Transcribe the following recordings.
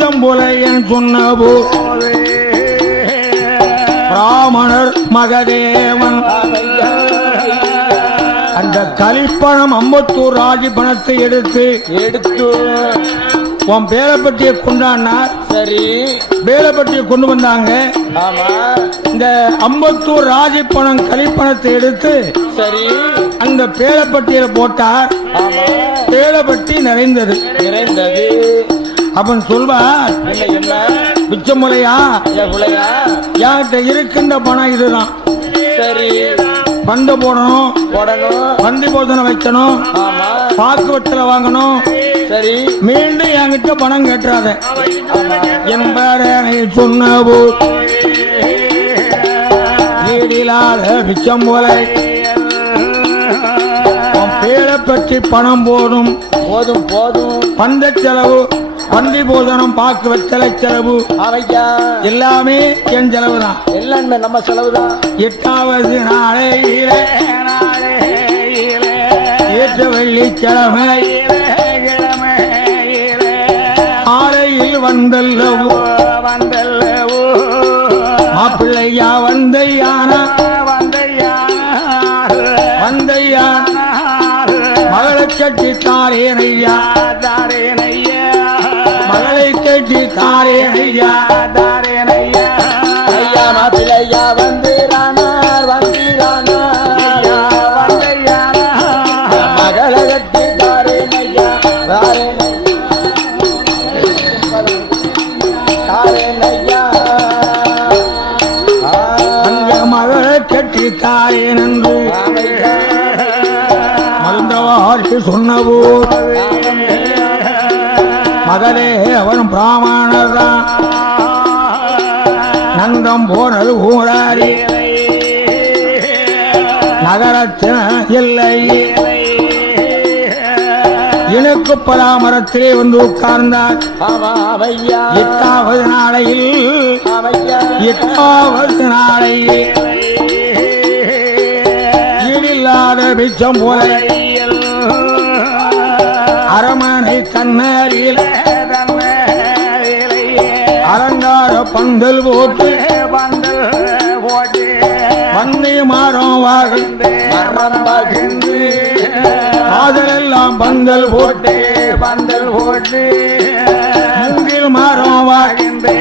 பிச்சம் புலையன் சொன்னபோ பிராமணர் மகதேவன் அந்த கலிப்பணம் அம்பத்தூர் ராஜி பணத்தை எடுத்து உன் பேலப்பட்டியை கொண்டாடினார். சரி, பேலப்பட்டியை கொண்டு வந்தாங்க. ஆமா, இந்த அம்பத்தூர் ராஜி பணம் கலிப்பணத்தை எடுத்து சரி அந்த பேலப்பட்டியில போட்டார். பேலப்பட்டி நிறைந்தது. அவன் சொல்வார், பிச்சமுலையா யார்கிட்ட இருக்கின்ற பணம் இதுதான். சரி, பண்டு போடணும், பந்தி போதனை வைக்கணும், பாக்கு வெத்தலை வாங்கணும். சரி, மீண்டும் என்கிட்ட பணம் கேட்டுறாத என்பதை சொன்னபோ பிச்சம் போல பேரை பற்றி பணம் போதும் பந்த செலவு, பந்தி போதனம், பாக்கு வெத்தலை செலவு எல்லாமே என் செலவு தான். எல்லாமே நம்ம செலவு தான். 8வது நாளையிலே ஏற்ற வெள்ளிக்கிழமை ஆலையில் வந்தல்லவோ மாப்பிள்ளையா வந்தையானா மகளை கட்டி தாரேனையா மகளை கட்டி தாரேனையா ஐயா மாப்பிள்ளையா வந்திரானார் மகளை கட்டி தாரேனையா அந்த மகளை கட்டி தாரேனென்று மருந்தவாரி சொன்னவோ மகளே அவன் பிராமணர்தான். நந்தம் போனது ஊராரி நகரத்தின் எல்லை இணுக்கு பராமரத்திலே வந்து உட்கார்ந்தார். 8வது நாளையில் ஈடில்லாத பிச்சம் போல அரமனை கண்ணாரியில் அலங்கார பந்தல் போட்டு வந்தி மாறம் வாழ்ந்து அதெல்லாம் பந்தல் போட்டு மூங்கில் மரம் வாழ்ந்து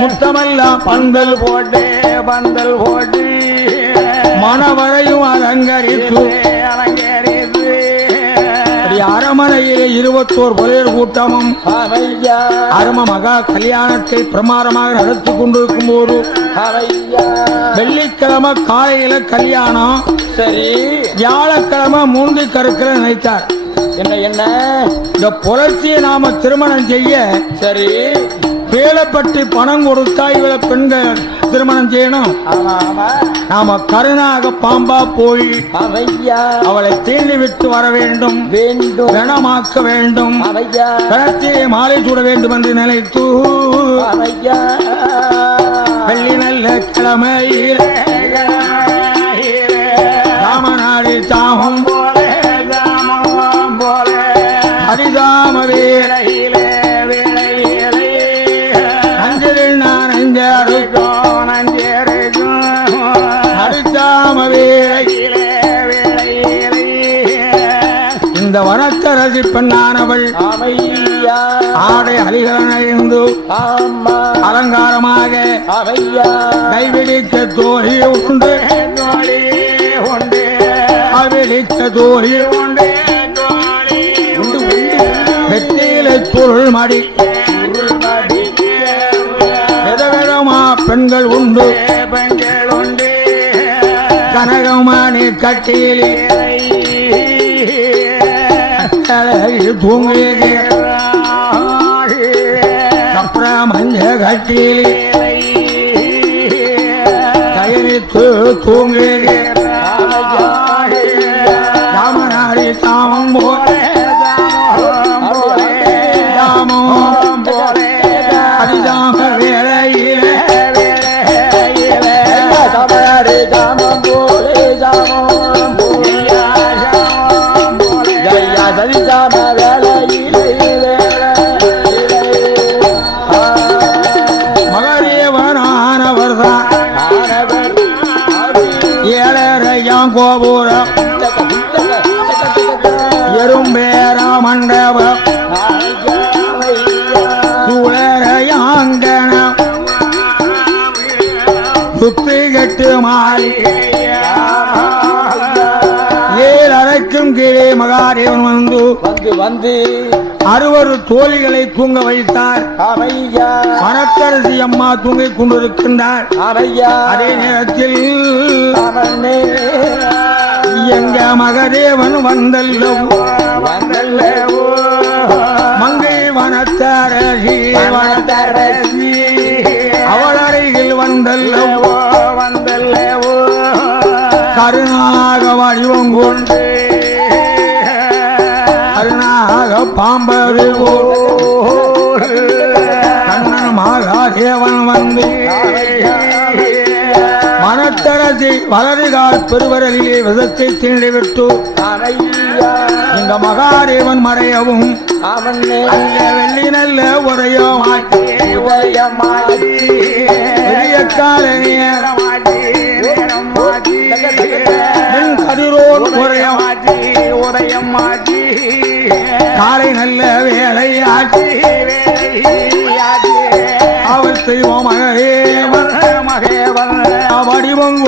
முத்தமெல்லாம் பந்தல் போட்டு மணவரையும் அலங்கரித்து அரமனையிலே 21 பேர் கூட்டமும் அரும மகா கல்யாணத்தை பிரமாதமாக நடத்தி கொண்டிருக்கும் போது வெள்ளிக்கிழமை காலையில கல்யாணம். சரி, வியாழக்கிழமை மூந்தி கருக்கிற நினைத்தார். என்ன இந்த புரட்சியை நாம திருமணம் செய்ய சரி வேலைப்பட்டி பணம் கொடுத்தா இவளை பெண்கள் திருமணம் செய்யணும். நாம கருணாக பாம்பா போய் அவளை தீண்டி விட்டு வர வேண்டும், கனமாக்க வேண்டும், கணத்திலே மாலை சூட வேண்டும் என்று நினைத்து வெள்ளி நல்ல கிழமையில் ராமநாடி தாமம் ஹரிதாம வேலையிலே அஞ்சலில் நான் ஹரிதாம வேலையிலே இந்த வனத்தரசி பெண்ணானவள் ஆடை அலிகரணைந்து அலங்காரமாக கைவிடிக்க தோழி உண்டு அவிடிக்க தோழி உண்டு வெற்றியில சுருள் மடி விதவிதமா பெண்கள் உண்டு கனகமானி கட்டியிலே தூங்கியது மஞ்ச கட்டியிலே தயனித்து தூங்கியது ராமநாடி தாமம் போலே ஹரிதாம வேளையிலே தாமம் போலே சரிதாம வேளையிலே கோபுரம் எறும்பேர மண்டபம் சுழறையாங்கணம் சுத்தி கட்டு மாளிகை ஏழரைக்கும் கீழே மகாதேவன் வந்து வந்து 60 தோழிகளை தூங்க வைத்தார். மணக்கரசி அம்மா தூங்கிக் கொண்டிருக்கின்றார். அதே நேரத்தில் எங்க மகதேவன் வந்தல்லவோ மங்கை வனத்தரசி அவள் அருகில் வந்தல்லவோ கருணாக வடிவம் கொண்டு கருணாக பாம்பது கண்ணன் மகாதேவன் வந்து மனத்தரசி வலதுகால் பெருவரலிலே விதத்தை தீண்டிவிட்டு இந்த மகாதேவன் மறையவும் அந்த வெள்ளி நல்ல உரையோ பெரிய கால கதிரோன் உரையம் காலை நல்ல வேலை ஆட்சி அவள் செய்வோம் மகேவன் வடிவம்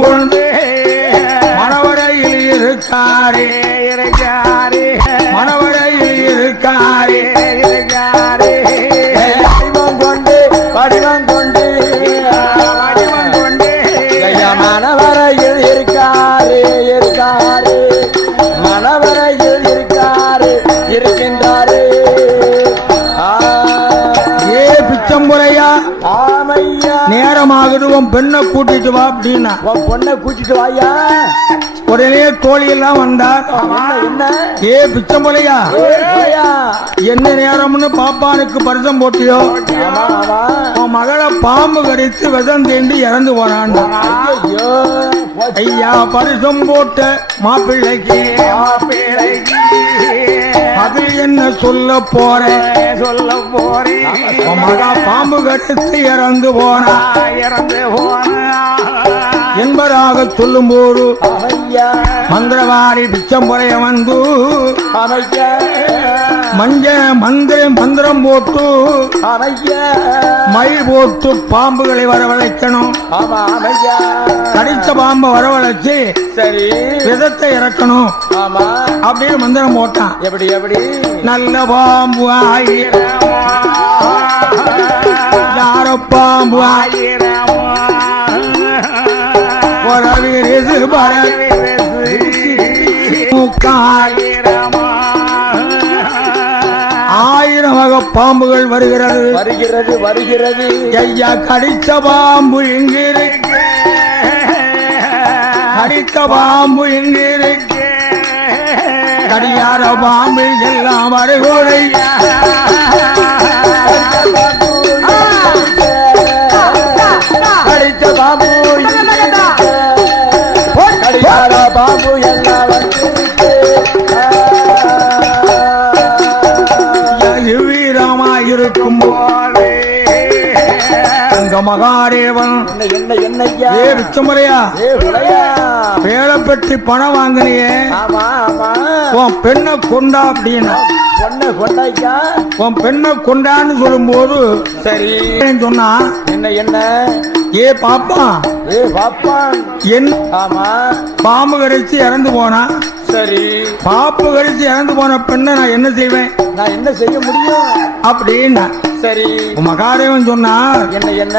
கொண்டு மணவரையில் இருக்காரே மணவரையில் இருக்காரே வடிவம் கொண்டு மணவரையில் இருக்காரே மணவரையில் இருக்கின்றாரே ஏ பிச்சம்புரையா நேரமாகுது உன் பெண்ணை கூட்டிட்டு வா அப்படின்னா உன் பொண்ணை கூட்டிட்டு வாயா உடனே தோழி எல்லாம் வந்தார். என்ன ஏ பிச்சம்புரையா என்ன நேரம்னு பாப்பானுக்கு பரிசம் போட்டியோ உன் மகளை பாம்பு கடித்து விஷம் தேண்டி இறந்து போனான். ஐயா பரிசம் போட்ட மாப்பிள்ளைக்கு அது என்ன சொல்ல போறேன் மகா பாம்பு கடித்து இறந்து போனா என்பதாக சொல்லும் போது மந்திரவாரி பிச்சம்புரைய வந்து மந்திரம் போட்டு மை போட்டு பாம்புகளை வரவழைக்கணும். கடித்த பாம்பை வரவழைச்சு சரி விதத்தை இறக்கணும் அப்படின்னு மந்திரம் போட்டான். எப்படி நல்ல பாம்பு யார பாம்பு ஆயிரம் வகை பாம்புகள் வருகிறது ஐயா கடித்த பாம்பு எங்கிருக்கு கடியார பாம்பு எல்லாம் வருகோடையா கடித்த பாம்பு பாம்பு எல்லாம் வீரமாயிருக்கும் போதே அந்த மகாதேவன் ஏ பிச்சமுறையா வேலைப்பட்டி பணம் வாங்கினியே உன் பெண்ணை கொண்டா அப்படின்னா உன் பெண்ணை கொண்டான்னு சொல்லும் போது சரி சொன்னா என்ன ஏ பாப்பா என் பாம்பு கடிச்சு இறந்து போனா சரி பாம்பு கடிச்சு இறந்து போன பெண்ணை நான் என்ன செய்வேன் நான் என்ன செய்ய முடியும் அப்படின்னா சரி மகாதேவன் சொன்னா என்ன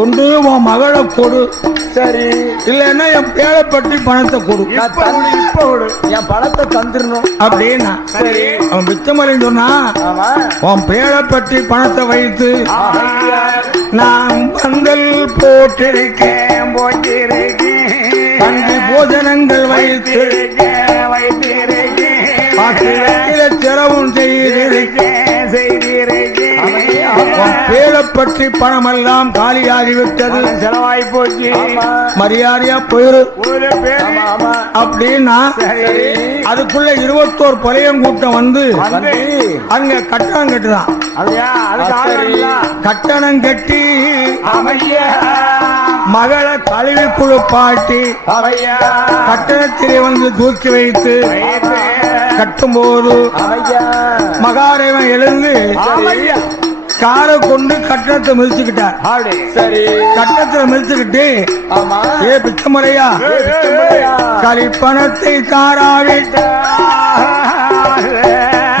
ஒன்று உன் மகளை கொடு சரி இல்லன்னா என் பேரைப்பட்டி பணத்தை கொடு இப்ப கொடு என் பணத்தை தந்துடணும் அப்படின்னா சரி அவன் பிச்சமலை சொன்னா உன் பேரைப்பட்டி பணத்தை வைத்து நான் பந்தல் போட்டிருக்கேன் தங்கி போஜனங்கள் வைத்து செலவும் செய்திருக்கேன் பேரப்பற்றி பணமெல்லாம் காலியாகிவிட்டது செலவாய் போச்சு மரியாதையா போயிரு அப்படின்னா அதுக்குள்ள 21 பழையம் கூட்டம் வந்து அங்க கட்டணம் கட்டுதான் கட்டணம் கட்டி மகளை கழுவி குழுப்பாட்டி கட்டணத்திலே வந்து தூக்கி வைத்து கட்டும் போது மகாதேவன் எழுந்து காரை கொண்டு கட்டணத்தை மிதிச்சுக்கிட்டார். சரி, கட்டணத்தை மிதிச்சுக்கிட்டு ஏ பிச்சமுறையா கலிப்பணத்தை தாராவிட்ட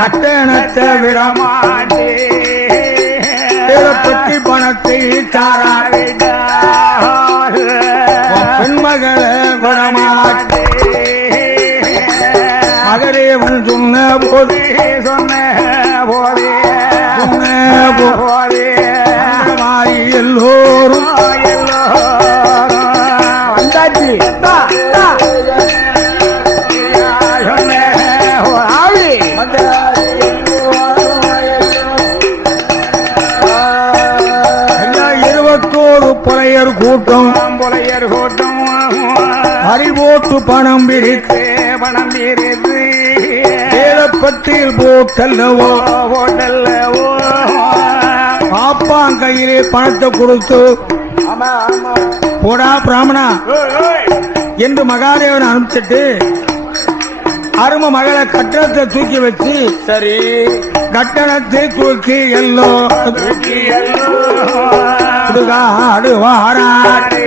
கட்டணத்தை விடமாட்டே பற்றி பணத்தை தாராவிட்ட பெண்மகளை விடமாட்டே மகரேவன் சொன்ன போதே எல்லோரும் வந்தாச்சு. புலையர் கூட்டம் அறிவோட்டு பணம் பிரித்து ஏலப்பட்டியில் போட்டல்லவோ பாப்பான் கையிலே பணத்தை கொடுத்து போடா பிராமணா என்று மகாதேவன் அனுப்பிச்சிட்டு அரும மகளை கட்டணத்தை தூக்கி வச்சு சரி கட்டணத்தை தூக்கி எல்லோ சுடுகாடு வாராட்டு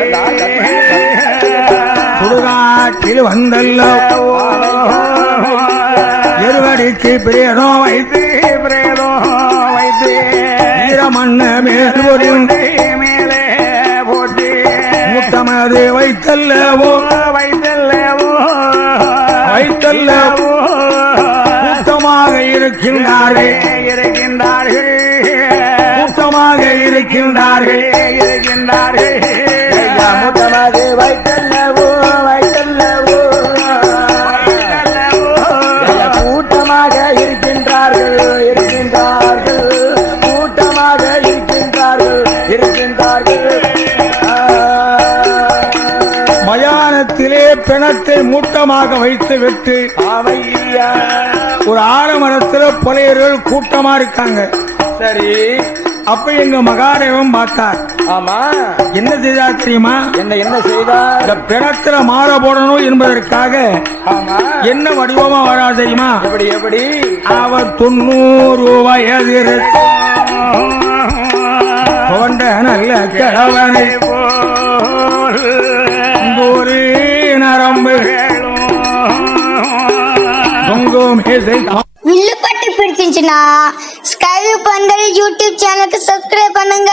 சுடுகாட்டில் வந்தல்லோ எருவடிக்கு பிரேதம் வைத்து ஈரமண்ண மேலே போட்டு முத்தமது வைத்தல்லவோ கூட்டமாக இருக்கின்றார்கள் முத்தமது வைத்தல்லவோ கூட்டமாக இருக்கின்றார்கள் மயானத்திலே பிணத்தை மூட்டமாக வைத்து விட்டு ஒரு ஆலமரத்தில் புலையர்கள் கூட்டமா இருக்காங்க. சரி, அப்ப எங்க மகாதேவன் பார்த்தார். ஆமா, என்ன செய்தார் தெரியுமா? என்ன செய்தார்? இந்த பிணத்துல மாற போடணும் என்பதற்காக என்ன வடிவமா வரா தெரியுமா? எப்படி அவர் 90 வயது கொண்ட நல்ல கிழவனை ஒரு நரம்பு வில்லுப்பட்டு பிடிச்சிருந்துச்சுன்னா ஸ்கைவி பந்தல் யூடியூப் சேனலுக்கு சப்ஸ்கிரைப் பண்ணுங்க.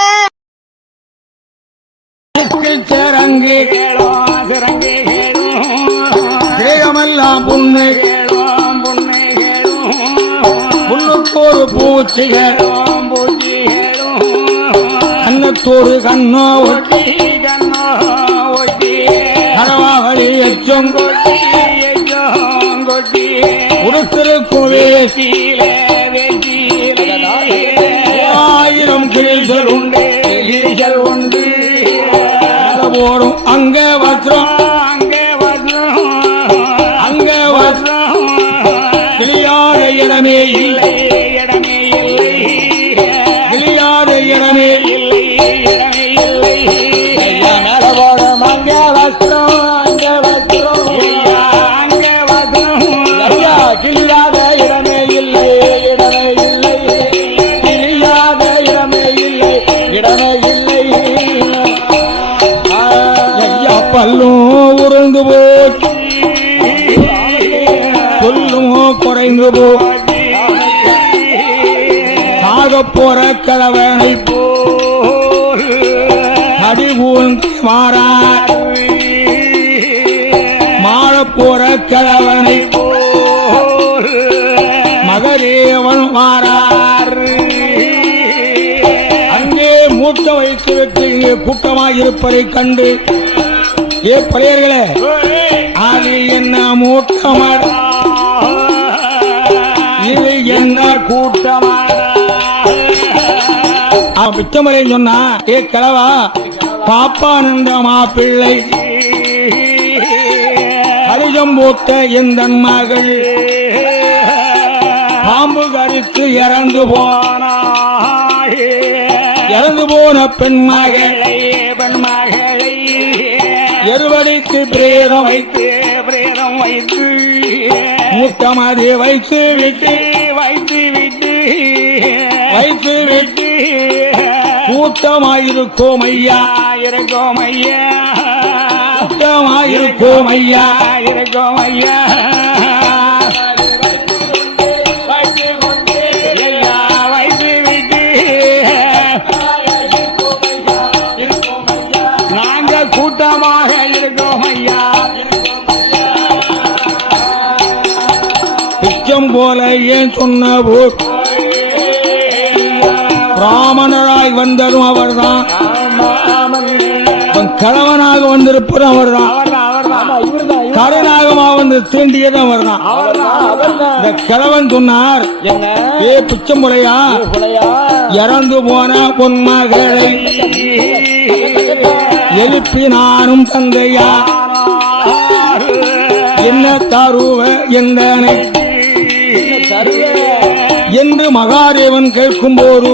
தேகமெல்லாம் புண்ணு புண்ணுக்கோடு பூச்சிகளும் கண்ணத்தோடு கண்ணோ ஒட்டி கனவாவளி எச்சம் உடுத்திருக்கும் ஆயிரம் கிழிசல் உண்டு போடும் அங்க வஸ்திரம் கிளியாத இடமே இல்லை கிளியாத இடமே கிளியாத இடமே இல்லை கிளியாத இடமே இல்லை ஐயா பல்லும் உருந்து போச்சு சொல்லுமோ குறைந்து போ சாக போற கிழவனை போல் அடிபூந்து மாறா மாற போற கிழவனை மகரேவன் மாறார். அங்கே மூட்டை வைத்து விட்டு இங்கே கூட்டமாக இருப்பதை கண்டு ஏ பழையர்களே அது என்ன மூட்டமாட இது என்ன கூட்டமாட பிச்சமலை சொன்னா ஏ கிழவா பாப்பானந்த மாப்பிள்ளை ஹரிஜம் போட்ட எந்த மகள் பாம்பு கருத்து இறந்து போன பெண்மகளை எருவடிக்கு பிரேதம் வைத்து மூட்டமதி வைத்து விட்டு கூட்டமாயிருக்கோம் ஐயா கூட்டமாயிருக்கோம் ஐயா நாங்க கூட்டமாக இருக்கோம் ஐயா பிச்சம் போல ஏன் சொன்ன போர் பிராமணராய் வந்ததும் அவர்தான் கணவனாக வந்திருப்பதும் அவர்தான் கருணாகமா வந்து தீண்டியதும் அவர்தான் இந்த கிழவன் சொன்னார் ஏ பிச்சம் முறையா இறந்து போன பொன்மகளை எழுப்பி நானும் தந்தையா என்ன தருவ என்னை என்று மகாதேவன் கேட்கும் போது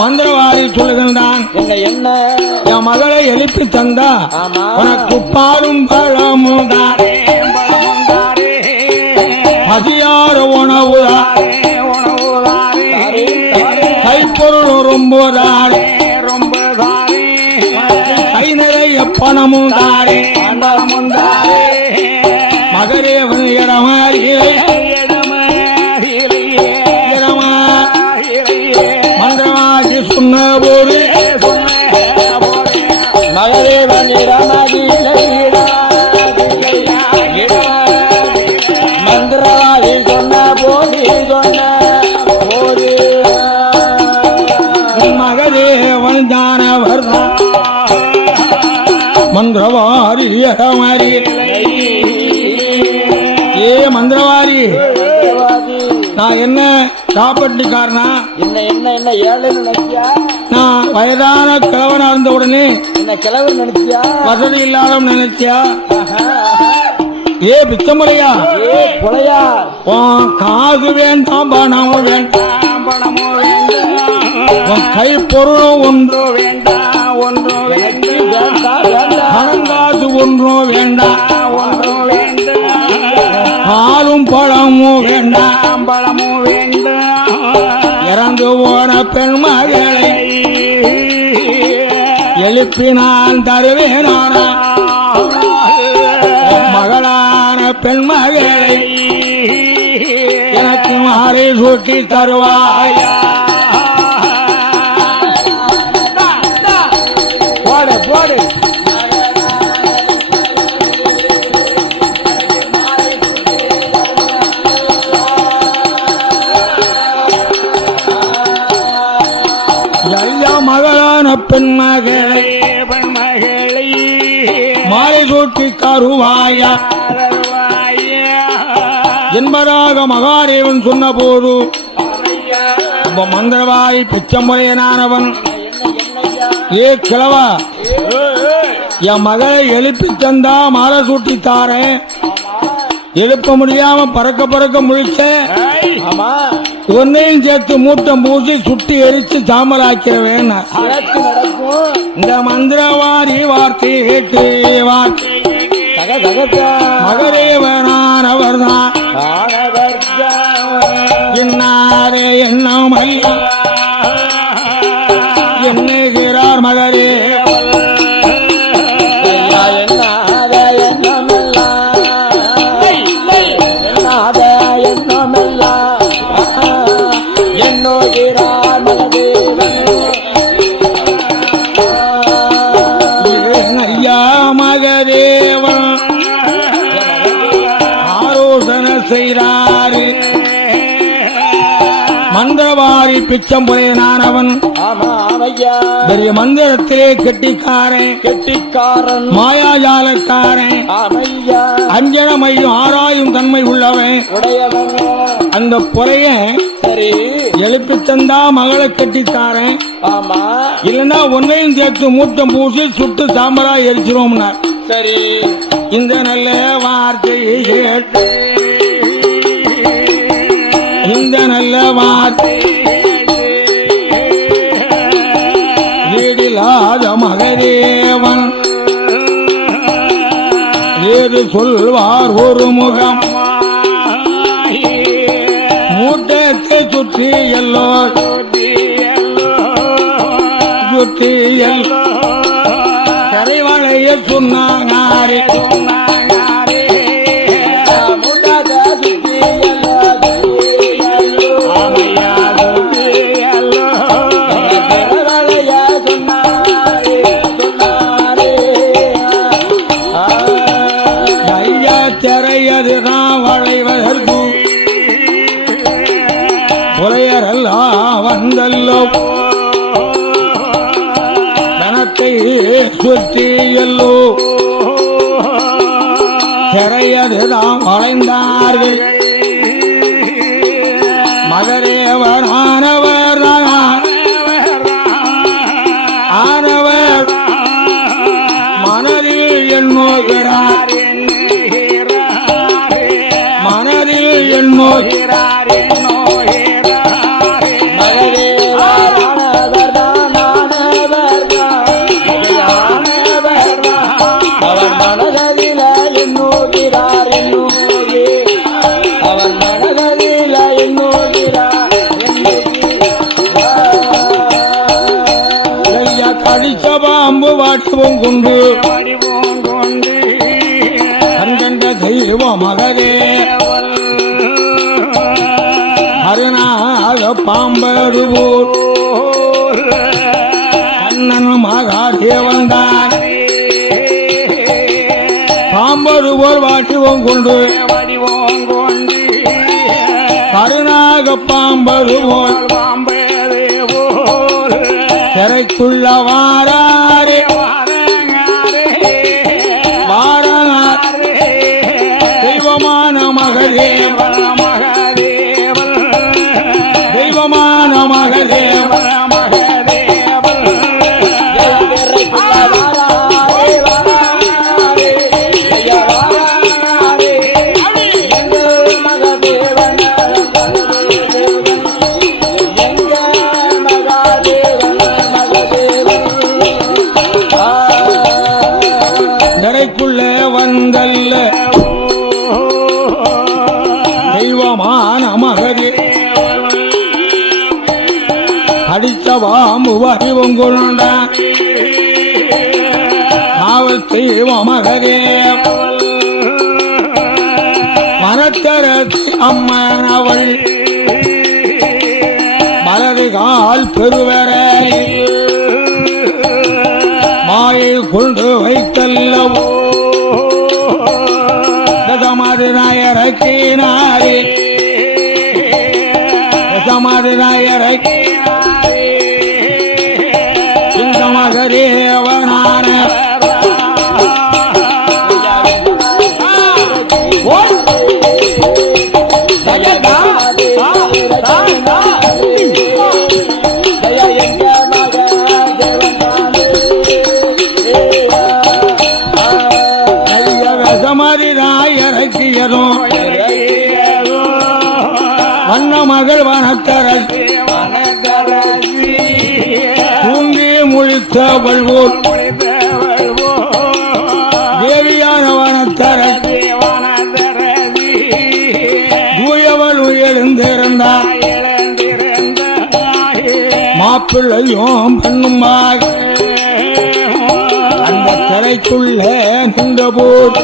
மந்திரவாதி சொல்லுகின்றான் என் மகளை எழுப்பி தந்தா உனக்கு பாலும் பழமும் பசியார உணவு கைப்பொருள் ரொம்ப கை நிறைய பணமும் தாரே மகரேவன் இடமாறியை மந்திரவாதி சொன்ன போது மகரேவன் மந்திரவாதி சொன்ன போது மகதேவன் தானவர் மந்திரவாரி இடமாறி ஏ மந்திரவாரி நான் என்ன சாப்பிட்டுக்காரனா என்ன ஏழை நினைச்சியா? நான் வயதான கிழவனா இருந்த உடனே என்ன கிழவர் நினைச்சியா? வசதி இல்லாத நினைச்சியா? ஏ பிச்சமுறையா புலையா காசு வேண்டாம் பணமும் வேண்டாம் கை பொருளும் ஒன்று பணம் காசு ஒன்றும் வேண்டாம் பாலும் பழமும் வேண்டாம் இறந்து போன பெண் மகளை எழுப்பி நான் தருவேனான மகளான பெண் மகளை எனக்கு மாறி சூட்டி தருவாயா? போடு மகளான பெண் மகளை மாலை சூட்டி தருவாயா என்பதாக மகாதேவன் சொன்ன போது மந்திரவாதி பிச்சமுறையனானவன் ஏ கிழவா என் மகளை எழுப்பி தந்தா மாலை சூட்டி தாரேன் எழுப்ப முடியாம பறக்க முழிச்ச ஒன்னையும் சேர்த்து மூட்டம் பூசி சுட்டி எரிச்சு சாம்பலாக்கிறவேன் இந்த மந்திரவாதி வார்த்தை கேட்டு மகரேவனானவர் தான் என்னாரே எண்ணம் ஐயா எண்ணுகிறார் மகரே ஐயா மகதேவன் ஆலோசனை செய்தாரு மந்திரவாரி பிச்சம்புரையனானவன் பெரிய மந்திரத்திலே கெட்டிக்காரன் மாயாஜாலக்காரன் அஞ்சனமையும் ஆராயும் தன்மை உள்ளவன் அந்த புறைய எழுப்பி தந்தா மகளை கட்டித்தாரன் இல்லைன்னா ஒன்னையும் சேர்த்து மூட்டம் பூசி சுட்டு சாம்பலா எரிச்சிருவோம்னார். சரி இந்த நல்ல வார்த்தையை கேட்டு இந்த நல்ல வார்த்தை வீடில்லாத மகதேவன் சொல்வார் ஒரு முகம் மூட்டத்தை சுற்றி எல்லோ சுற்றி எல்லோ கரைவளைய சொன்னாரே திரையதுதான் வளைவதற்கு புலையரெல்லாம் வந்தல்லோ தனத்தை சுற்றி எல்லோ திரையதுதான் வளைந்தார்கள் மகரேவர் ஆனவர் ஆனவர் மனதில் எண்ணுகிறார் மனதில் எண்ணுகிறார் அவர் மனதில் எண்ணுகிறார் அவர் மனதில் எண்ணுகிறார் கடிச்ச பாம்பு வாட்டுவோம் கொண்டு கண்கண்ட தெய்வ மகரே அருணாக பாம்பருவோர் கண்ணன் மகாதேவன் தான் பாம்பருவோர் வாட்டுவோம் கொண்டு கருணாக பாம்பருவோர் திரைக்குள்ள வாராரே தெய்வமான மகதேவன் தெய்வமான மகதேவன் திரைக்குள்ளே வந்தல்ல தெய்வமான மகதே அடித்த பாம்பு வடிவம் கொண்டான் காவல் தெய்வ மகதே மனத்தரத்து அம்மன் அவள் மலது கால் பெருவரை மாயை கொண்டு வைத்தல்லவோ தமது நாயரக்கினாரே தமது நாயரக்கினாரே இந்த மகரேவனான வண்ண மகள் வனத்தரசி தூங்கி முழித்தவள் போல் தேவியான வனத்தரசி தூயவள் எழுந்திருந்தார் மாப்பிள்ளையும் பெண்ணுமாக அந்த திரைக்குள்ளே நின்ற போது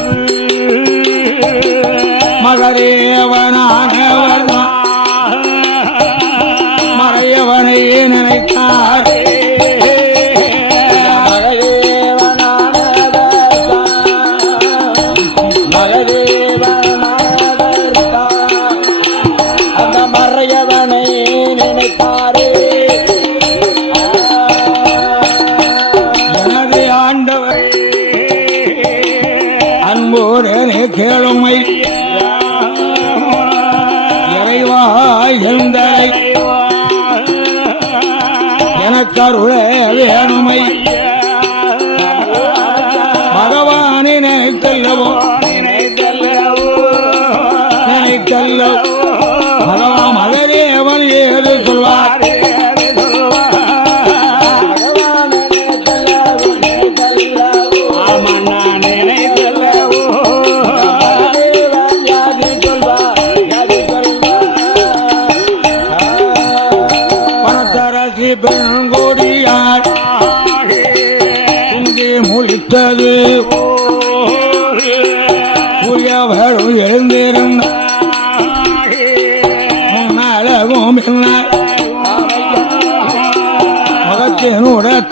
மகரேவனானவர் மறையவனை நினைத்தார் அந்த மறையவனை நினைத்தாரே எனது ஆண்டவர் அன்போடனே கேளுமை எழுந்தாய் எனக்கருளே வேணுமை பகவானை நினைத்தல்லவோ நினைத்தல்லவோ பகவான் மகதேவன் ஏது சொல்வார்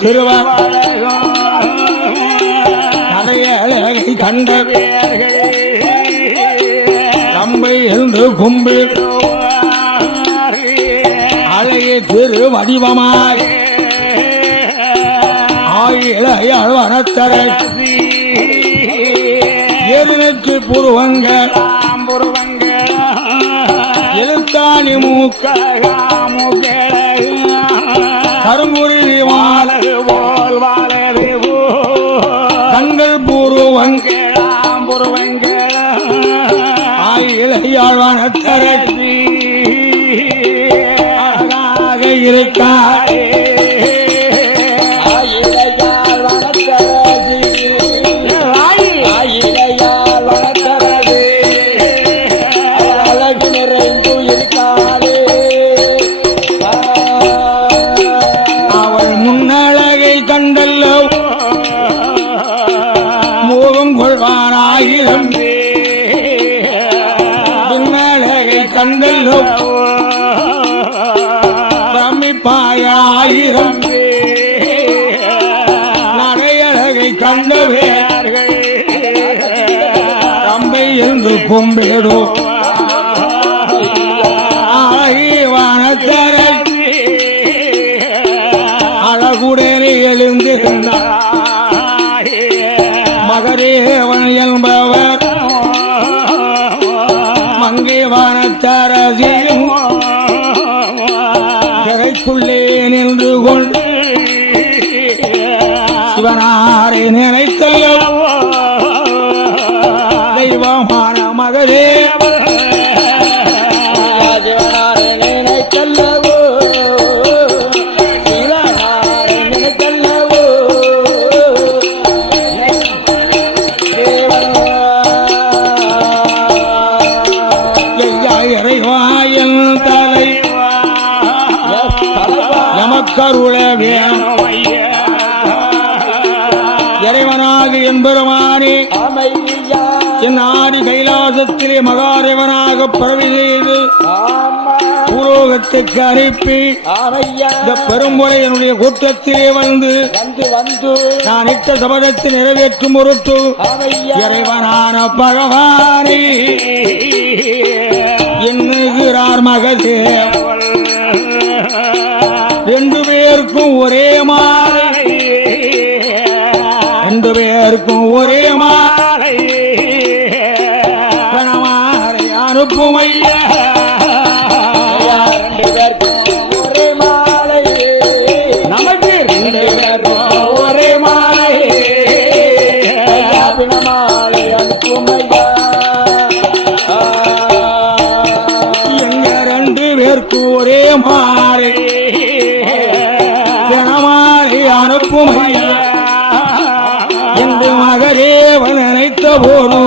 திருவழகம் அலையழகை கண்ட தம்பை என்று கும்பிடு அலையை திரு வடிவமாக ஆயிழையாள் வனத்தர எருநெற்றி புருவங்கள் எழுத்தாணி மூக்க கருங்குருவி வாழது போல் வாழது கண்கள் புருவங்கள் ஆயிழையாழ்வானத்தரசி அழகாக இருக்காரே கண்டல்லோ பிரமிப்பாயிரம் நடையழகை கண்டவேர்கள் தம்பை என்று கும்பிடு ஆகிவானத்தரசி அழகுடனே எழுந்திருந்தார் மகரேவன் என்பவர் மங்கேவானத்தரசியும் திரைக்குள்ளே நின்று கொண்டு சிவனாரை நினைத்தல்லோ தெய்வமான மகதேவன் சிவனாரை நினைத்தல்லவோ சிவனாரை நினைத்தல்லவோ இறைவாயன் தலை எமக்கருள வேணும் இறைவனாக என்பெருமானே என் ஆடி கைலாசத்திலே மகாதேவனாக பரவி செய்து பூலோகத்துக்கு அனுப்பி இந்த பெரும்புரை என்னுடைய கூட்டத்திலே வந்து நான் இட்ட சபதத்தை நிறைவேற்றும் பொருட்டு இறைவனான பகவானே எண்ணுகிறார் மகதேவன் ரெண்டு பேருக்கும் ஒரே மாலை ரெண்டு பேருக்கும் ஒரே மாலை கணமாரை அனுப்பும் ஐயா ஒரே மாலை நமக்கு ரெண்டு பேருக்கும் ஒரே மாலை மாலை அனுப்பும் ஐயா எங்க ரெண்டு பேருக்கும் ஒரே மாலை கணமாரை அனுப்பும் ஐயா என்று மகதேவன் நினைத்த போது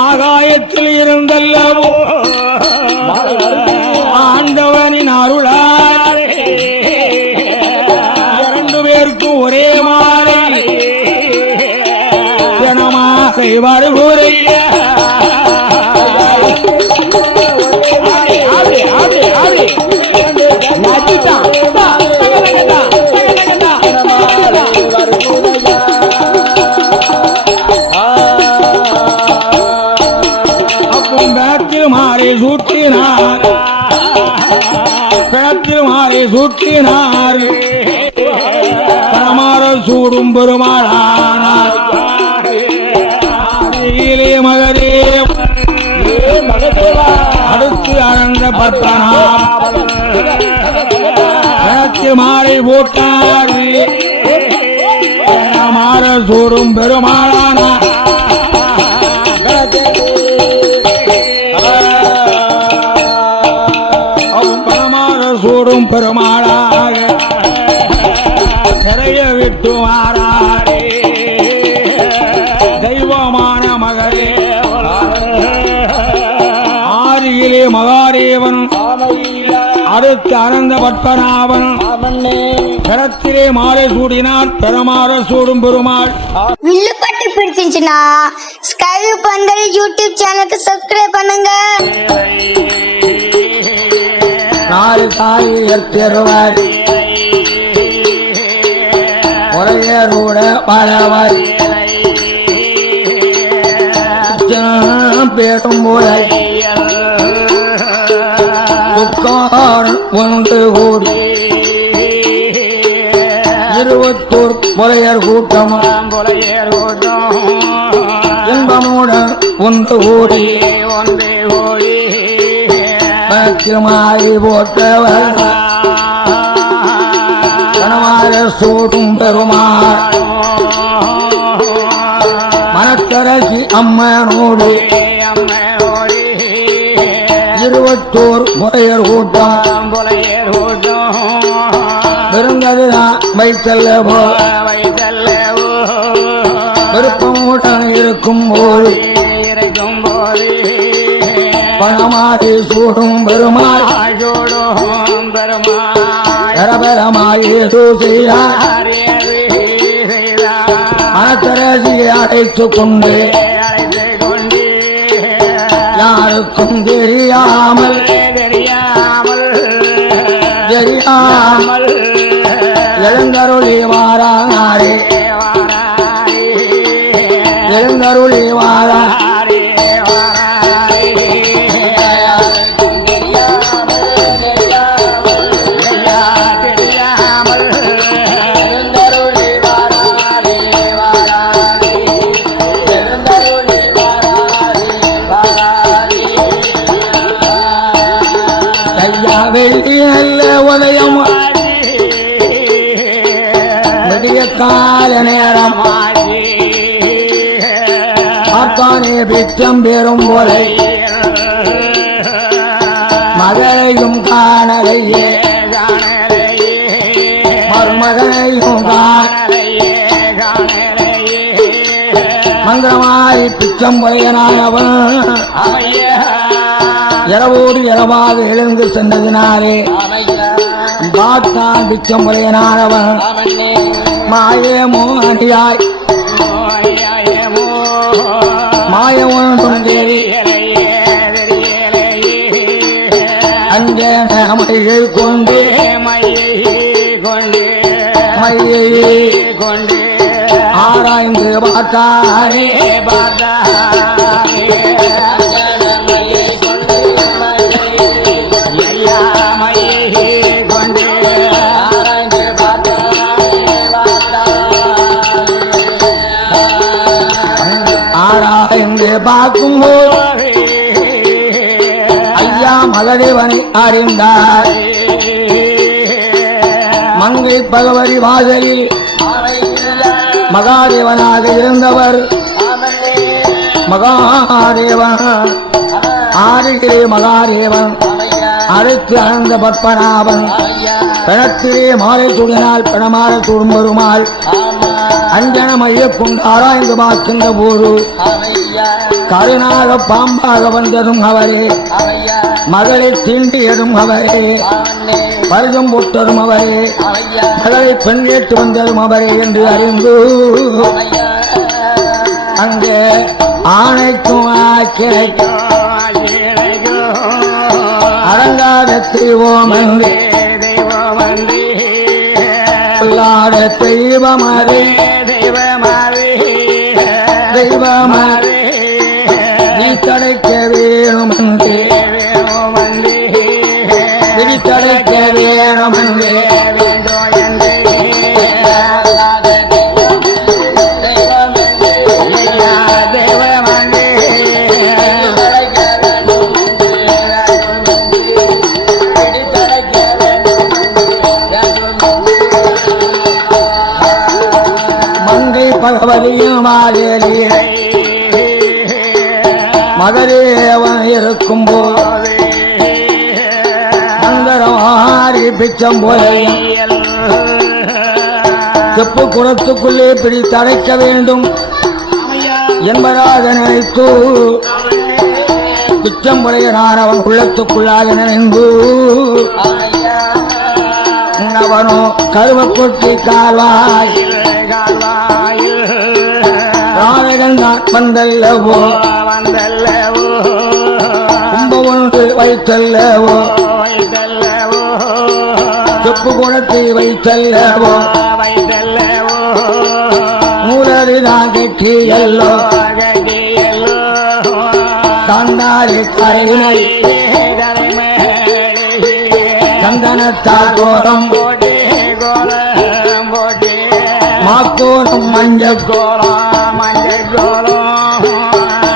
ஆகாயத்தில் இருந்தல்லவோ ஆண்டவனின் அருளாலே இரண்டு பேருக்கும் ஒரே மாலை தினமாசை வருகுறையா சூட்டினார் பரமார சூடும் பெருமாளானார் மகதேவ அடுத்து அறந்த பத்தனார் மாறை போட்டார் பரமார சூடும் பெருமாளானார் சூடும் பெருமாளாக கரைய விட்டு மாறாரே தெய்வமான மகளே ஆதியிலே மகாதேவன் அடுத்து அனந்த பத்மநாபன் கரத்திலே மாலை சூடினார் பெருமாற சூடும் பெருமாள். வில்லுப்பட்டு பிடிச்சிருந்துச்சுன்னா ஸ்கைவி பந்தல் யூடியூப் சேனலுக்கு சப்ஸ்கிரைப் பண்ணுங்க. நாலு காய் கொலையரோட பலவர் பேசும் போலை ஒன்று கூடி 20 கொலையர் கூட்டம் இன்பமுடன் ஒன்று கூடி பக்கிரமாய் போற்றவர் கணவார சூடும் பெருமாள் மனக்கரசி அம்மனோடு 21 முறையர் கூட்டம் பெருங்கதுதான் வைத்தல்லவோ விருப்பமுடன் இருக்கும் போது பணமாடி சூடும் பெருமாள் பரபரமாய் செய்தார் மனக்கரசியை அழைத்துக் கொண்டு யாருக்கும் தெரியாமல் எழுந்தருளி வாராரே எழுந்தருளி வாரா உதயம் விடிய கால நேரம் பார்த்தானே பிச்சம் பெறும் போலை மகளையும் காணலையே மருமகளையும் மங்களமாய் பிச்சம் பொலையனானவன் இரவோடு இரவாக எழுந்து சென்றதினாலே பார்த்தான் பிச்சம் பொலையனானவன் மாயமோ அணியாய் மாயவன் அங்கே மையை கொண்டு மையை ஆராய்ந்து பார்த்தாரே ஆராய்ந்து பார்க்கும்போது ஐயா மலதேவனை அறிந்தார் மங்கை பகவதி வாசலில் மகாதேவனாக இருந்தவர் மகாதேவன் ஆதிகிரே மகாதேவன் அடுத்து அனந்த பத்மநாபன் பிணத்திலே மாலை சுடினால் பிணமாலை சுடும் பெருமாள் அஞ்சனம் ஐயப்புண்டு ஆராய்ந்து பார்க்கின்ற போது கருணாக பாம்பாக வந்ததும் அவரே மகளை தீண்டியதும் அவரே பருதம் போட்டதும் அவரே மகளை பெண் கேட்டு வந்ததும் அவரே என்று அறிந்து அங்கே ஆணைக்கும் ஆக்கிரைக்கும் அரங்காத தெய்வம் என்று தெய்வமாறே தெய்வமாறே நீ தடைக்க வேணும் என்று விழி தடைக்க வேணும் என்று பகவதியும் மகதேவன் இருக்கும் போது மந்தரமாரி பிச்சம் போலையும் செப்பு குளத்துக்குள்ளே பிடித்தடைக்க வேண்டும் என்பதாக நினைத்து பிச்சம் புலையனானவன் உள்ளத்துக்குள்ளாக நினைந்து அவனோ கருவக்குட்டி கால்வாய் ராஜகன் வந்தல்லவோ கும்ப ஒன்று வைத்தல்லவோ செப்பு குணத்தை வைத்தல்லவோ கண்டதுதான் கெட்டியல்லோ தந்தாரி கரையினை சந்தனத்தால் கோலம் மாக்கோலம் மஞ்சள் கோலம்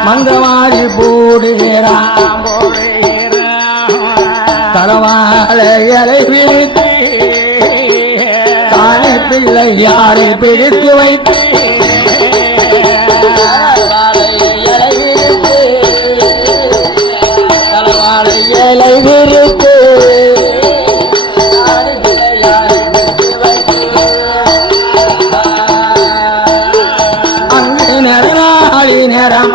மந்திரவாதி போடுகிறான் தலவாழ இலை விரித்து தானே பிள்ளை யாரை பிடித்து வைத்து இலை விரித்து அங்கு நிறநாளி நிறம்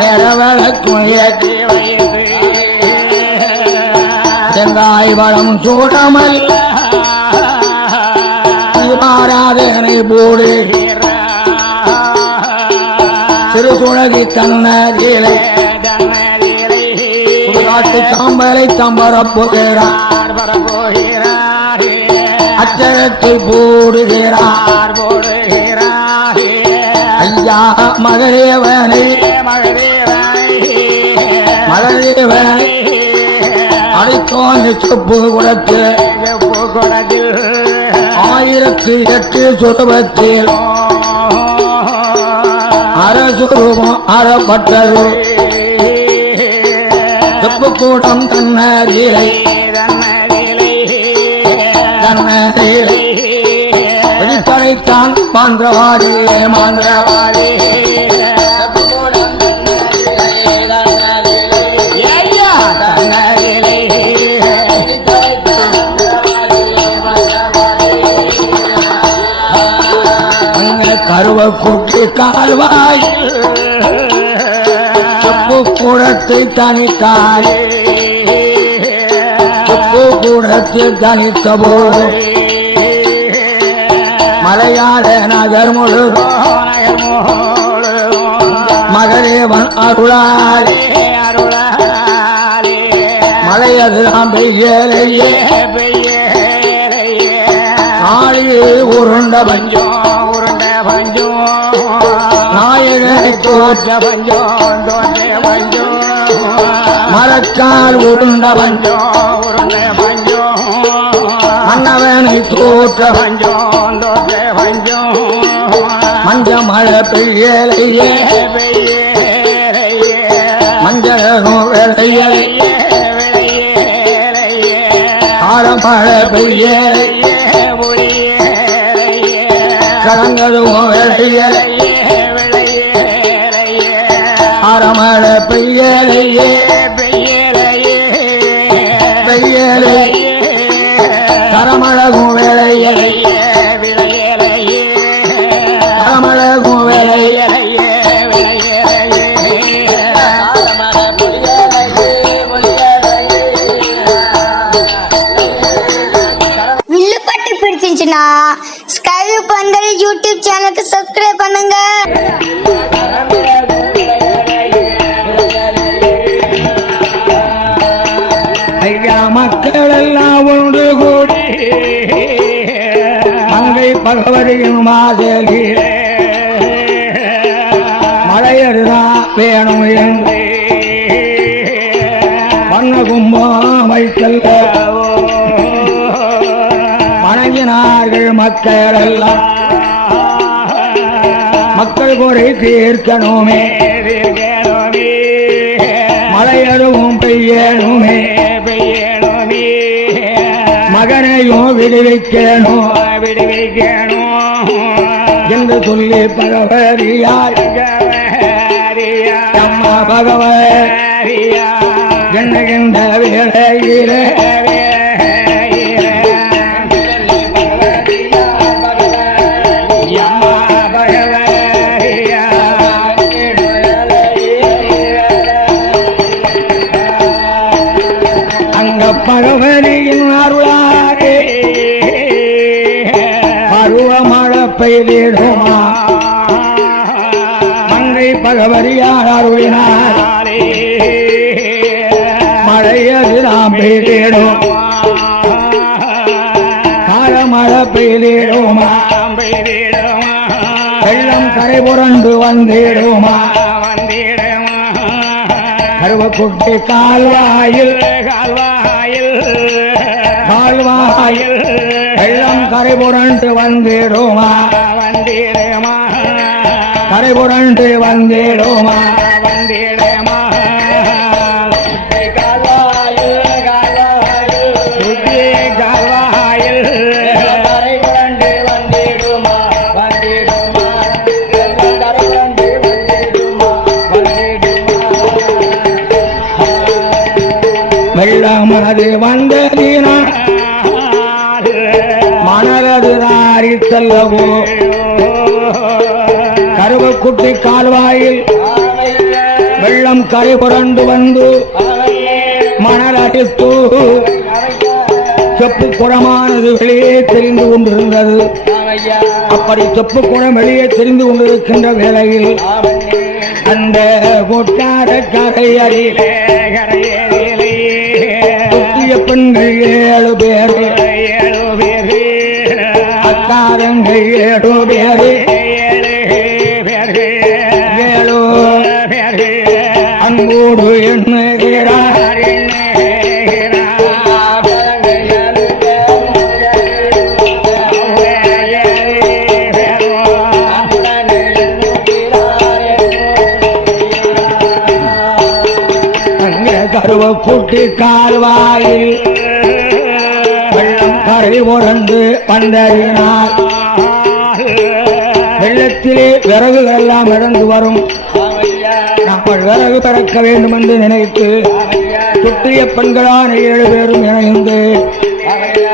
நிறவழக்கும் ஏற்றி செங்காய் வளம் சூடாமல் மாறாதனை போடு சிறு சுழகி கண்ணதிலை காட்டு சாம்பலை தம்பரப்புகிறார் அச்சரத்தை போடுகிறார் ஐயா மகரேவனை மகரேவனை அடித்தோன்னு செப்பு குடத்து 1008 சுரூபத்தில் அரசுரூபம் அறப்பட்டது செப்பு கூட்டம் தன்னதிலை வெளித்தரைத்தான் மாந்திரவாதி மாந்திரவாதி கருவ கூட்டி கால்வாய் செப்பு கூடத்தை தனித்தாய் செப்பு கூடத்தை தனித்த போது மலையாள நகர் முழு மகரேவன் அருளாலே மலையதுதான் பெய்யலையே நாளையே உருண்ட பஞ்சம் நாயகனை தோற்ற பஞ்சம் மரக்கால் உருண்ட பஞ்சம் மன்னவனை தோற்ற பஞ்சம் மஞ்ச மழை பெய்யலையே மஞ்சளும் வெள்ளையலை ஆரமழை பெய்யலையே கலங்களும் வெள்ளையலை ஆரமழை பெய்யலையே பெய்யலை கரமழகும் வேலையலை கரமழகும் வேலையலை வில்லுப்பட்டு பிடிச்சிருந்துச்சுன்னா ஸ்கை பந்தல் யூடியூப் சேனலுக்கு சப்ஸ்கிரைப் பண்ணுங்க. ஐயா மக்கள் எல்லாம் ஒன்று கூடி மங்கை பகவதியின் மாதலிலே மலையருதான் வேணும் என்று வண்ண கும்பம் வைத்தல் வணங்கினார்கள் மக்கள் எல்லாம் மக்கள் குறை தீர்க்கணுமே மலையருவும் பெய்யணுமே மகனையும் விடுவிக்கணும் என்று சொல்லி பகவதியாய் அம்மா பகவதியா எண்ணுகின்ற வேளையிலே பகவதியின் அருளாரே பருவமழை பெய்திடுமா மங்கை பகவதியார் அருளினாரே மழையதுதான் பெய்திடும் காலமழை பெய்திடுமா வெள்ளம் கரை புரண்டு வந்திடுமா கருவக்குட்டி கால்வாயில் வெள்ளம் கரை புரண்டு வந்திடுமா கரை புரண்டு வந்திடுமா வெள்ளம் அது வந்ததினா மணலது தாரி செல்லவோ கருவக்குட்டி கால்வாயில் வெள்ளம் கரை புரண்டு வந்து மணல் அடித்து செப்பு குடமானது வெளியே தெரிந்து கொண்டிருந்தது. அப்படி செப்பு குடம் வெளியே தெரிந்து கொண்டிருக்கின்ற வேளையில் அந்த கொட்டார கரையறிலே தொட்டிய பெண்கள் 7 பேர் அக்காரங்கள் 7 பேர் 7 அன்போடு எண்ணுகிறார். கருவக்குட்டி கால்வாயில் வெள்ளம் கரை புரண்டு வந்ததினால் வெள்ளத்திலே விறகுகள் எல்லாம் இழந்து வரும். நாங்கள் விறகு பிறக்க வேண்டும் என்று நினைத்து சுற்றிய பெண்களான 7 பேரும் இணைந்து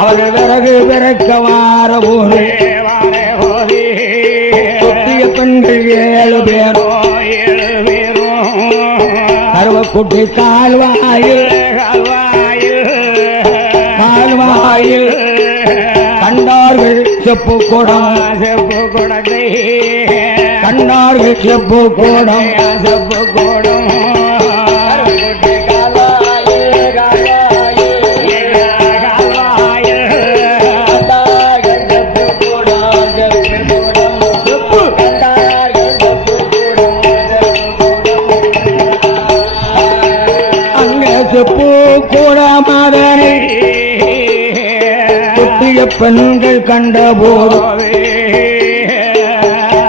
அவர்கள் விறகு பிறக்க வார போது சுற்றிய பெண்கள் 7 பேரும் கருவக்குட்டி கால்வாயில் கண்டார்கள் செப்பு குடம் கண்டார்கள் செப்பு குடம் செப்பு கூடமாதனை சுற்றிய பெண்கள் கண்ட போது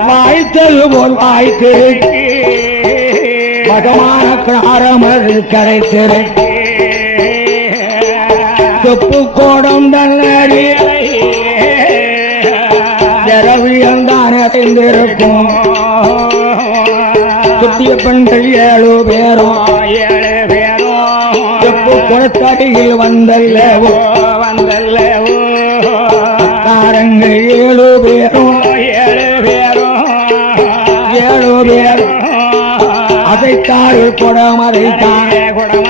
வாய்த்தல் போல் வாய்த்து மதமான காரமது கரைத்திரு செப்பு கோடம் தன்னடி திரவியம்தான் அறிந்திருக்கும். சுற்றிய பெண்கள் 7 பேரும் செப்பு குளத்தடியில் வந்தல்லவோ அக்காரங்கள் 7 பேரும் 7 பேரும் அதைத்தார்கள் குடம் அதைத்தார்கள் குடம்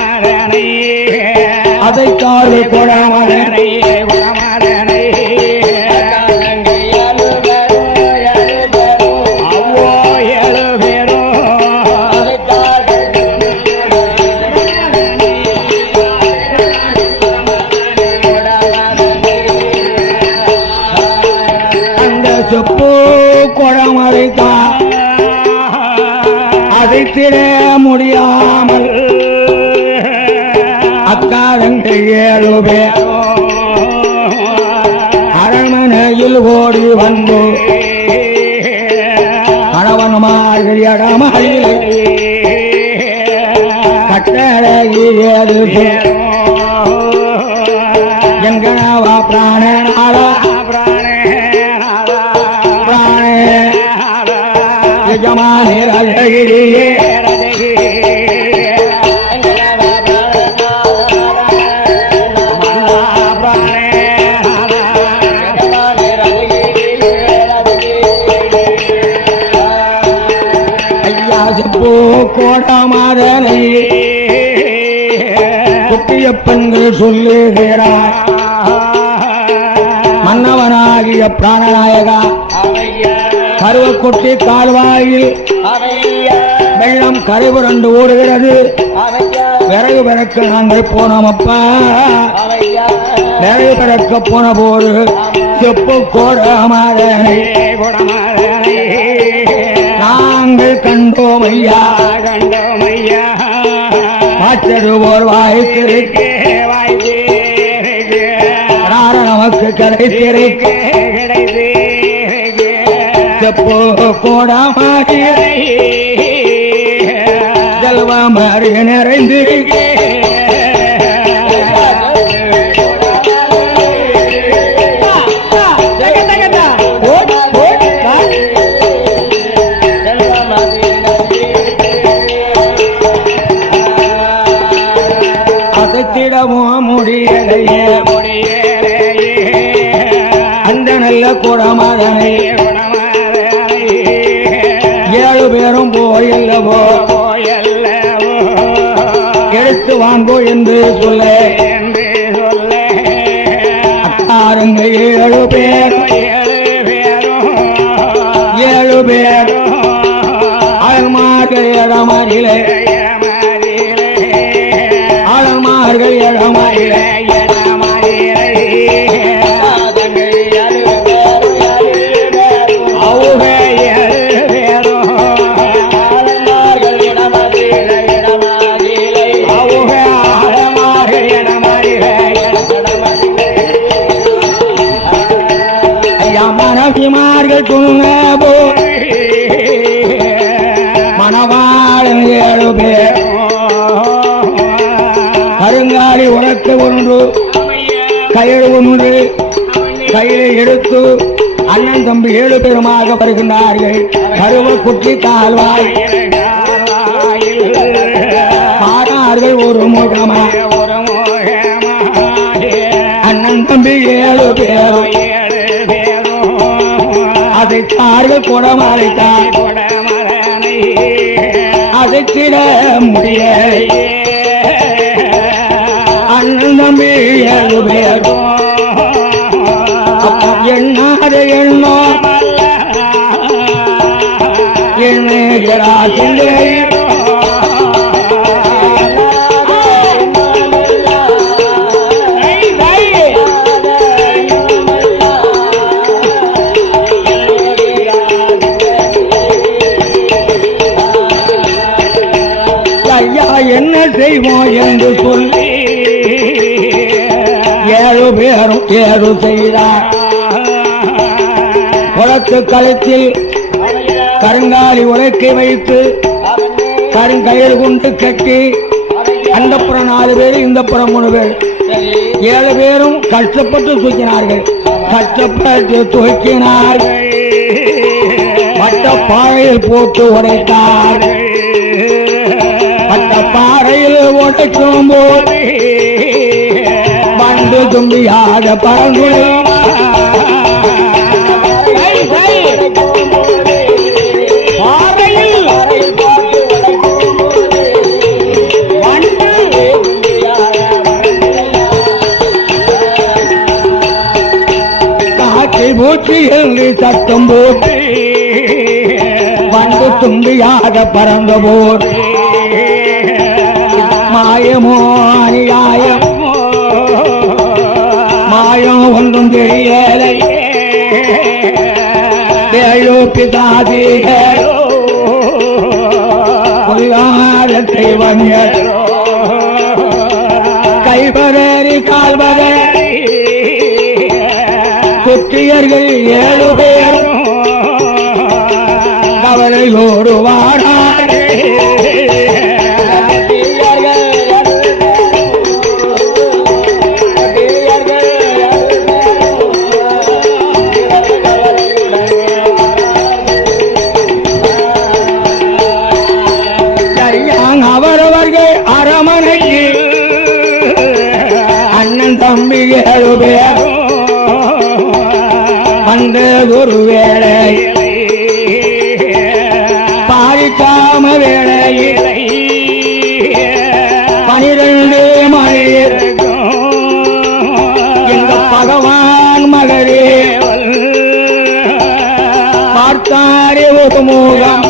செப்பு குடம் அதைத்திட முடியாமல் அக்காரங்கள் 7 பேர் அரண்மனையில் ஓடி வந்து கணவனுமார்கள் இடமாயில் கட்டளையில் என் கணவா பிராணனாலா यजमानेर अजगिरिये ஐயா செப்பு கோடமாதனை குட்டிய பெண்கள் சொல்லுகிறார். மன்னவனாகிய பிராணநாயகா கருவக்குட்டி கால்வாயில் வெள்ளம் கரை புரண்டு ஓடுகிறது. விறகு பிறக்க நாங்கள் போனோம் அப்பா. விறகு பிறக்க போன போது செப்பு கோடமாதனை நாங்கள் கண்டோம் ஐயா. மாற்றது போர் வாய்த்திருக்கு நமக்கு கிடைத்திருக்கு செப்பு கோடமாதி செல்வமாறு நிறைந்திருக்கு. அதத்திடமோ முடியலையே அந்த நல்ல குடமாதனை 7 பேரும் போயல்லவோ எடுத்து வாங்கோ என்று சொல்ல அக்காரங்க 7 பேர் 7 பேர் அழமார்கள் இடமாறிலே அழமார்கள் இடமாறிலே மனவிமார்கள் துணபோ மணவாளன் 7 பேர் கருங்காலி உனக்கு ஒன்று கயிறு ஒன்று கையில எடுத்து அண்ணன் தம்பி 7 பேருமாக வருகின்றார்கள். கருவ குட்டி கால்வாய் மாறார்கள் ஒரு முகமா அண்ணன் தம்பி 7 பேரும் அதைத்தார்கள் குடமழைத்தார் அதைத்திட முடிய அண்ணன் தம்பி 7 பேரும் எண்ணாத எண்ணோ எண்ணுகிறா என்ன செய்வோம் என்று சொல்லி 7 பேரும் 7 செய்தார். குளத்து களத்தில் கருங்காலி உரைக்கை வைத்து கருங்கயிறு கொண்டு கட்டி அந்த புறம் 4 பேர் இந்த புறம் 3 பேர் 7 பேரும் கஷ்டப்பட்டு தூக்கினார்கள். கஷ்டப்பட்டு தூக்கினார்கள். மட்ட பாறையில் போட்டு உடைத்தார்கள். பாறையில் உடைக்கும் போது பண்டு தும்பியாக பறந்து காற்றை பூச்சி எழுதி சத்தம் போட்டு பண்டு தும்பியாக பறந்த போது மாயமோ அநியாயமோ மாயம் ஒன்றும் தெரியலை. 7 பிதாதிகளோ பொல்லாதத்தை வஞ்சரோ கைபரறி கால்பரறி குற்றியர்கள் 7 பேரும் கவலையோடு வாடாரே அவரவர்கள் அரமனைக்கு அண்ணன் தம்பி 7 பேரும் வந்ததொரு வேளை பாரிக்காம வேளையிலை 12 மணி இந்த பகவான் மகரே பார்த்தாரே ஒரு முகம்